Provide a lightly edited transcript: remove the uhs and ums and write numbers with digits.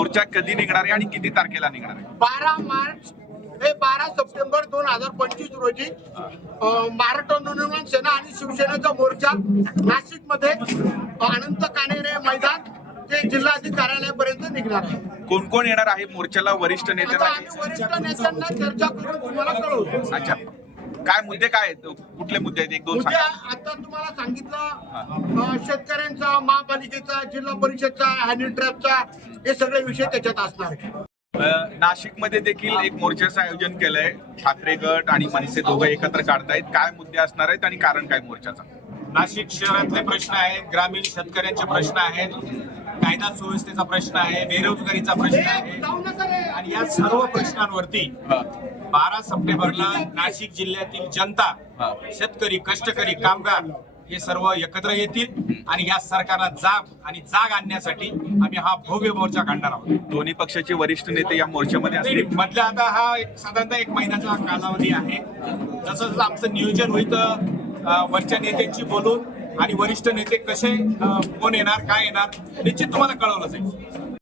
मोर्चा कधी निघणार आहे आणि किती तारखेला निघणार आहे? 12 मार्च ते 12 सप्टेंबर 2025 रोजी महाराष्ट्र नवनिर्माण सेना आणि शिवसेनेचा मोर्चा नाशिकमध्ये अनंत काणेरे मैदान ते जिल्हाधिकारी कार्यालयापर्यंत निघणार आहे. कोण कोण येणार आहे मोर्चाला? वरिष्ठ नेते आता आम्ही वरिष्ठ नेत्यांना चर्चा करून तुम्हाला कळवू. अच्छा, काय मुद्दे काय आहेत? कुठले मुद्दे आहेत? एक दोन उद्या सांगा. आता तुम्हाला सांगितलं शेतकऱ्यांचा, महापालिकेचा, जिल्हा परिषदचा, हॅनी ट्रॅपचा, हे सगळे विषय त्याच्यात असणार आहे. नाशिकमध्ये देखील एक मोर्चाचं आयोजन केलंय. ठाकरे गट आणि मनसे दोघं एकत्र काढतायत. काय मुद्दे असणार आहेत आणि कारण काय मोर्चाचा? नाशिक शहरातले प्रश्न आहेत, ग्रामीण शेतकऱ्यांचे प्रश्न आहेत, कायदा सुव्यवस्थेचा प्रश्न आहे, बेरोजगारीचा प्रश्न आहे आणि या सर्व प्रश्नांवरती 12 सप्टेंबरला नाशिक जिल्ह्यातील जनता, शेतकरी, कष्टकरी, कामगार हे सर्व एकत्र येतील आणि या सरकारला जाग आणण्यासाठी आम्ही हा भव्य मोर्चा काढणार आहोत. दोन्ही पक्षाचे वरिष्ठ नेते या मोर्चामध्ये असतील. मधल्या आता हा साधारणतः 1 महिन्याचा कालावधी आहे. जसं जसं आमचं नियोजन होईल वरच्या नेत्यांशी बोलून आणि वरिष्ठ नेते कसे कोण येणार, काय येणार, निश्चित तुम्हाला कळवलं जाईल.